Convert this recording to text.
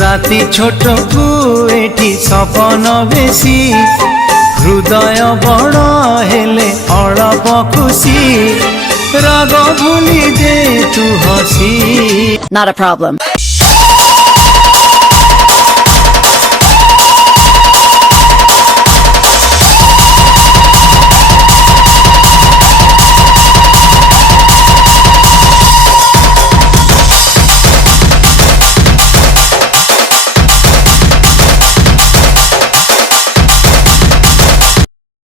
राति छोट को एठी सपन बेसी हृदय बड़ हेले अल्प खुशी राग भूली दे तू हसी Not a problem.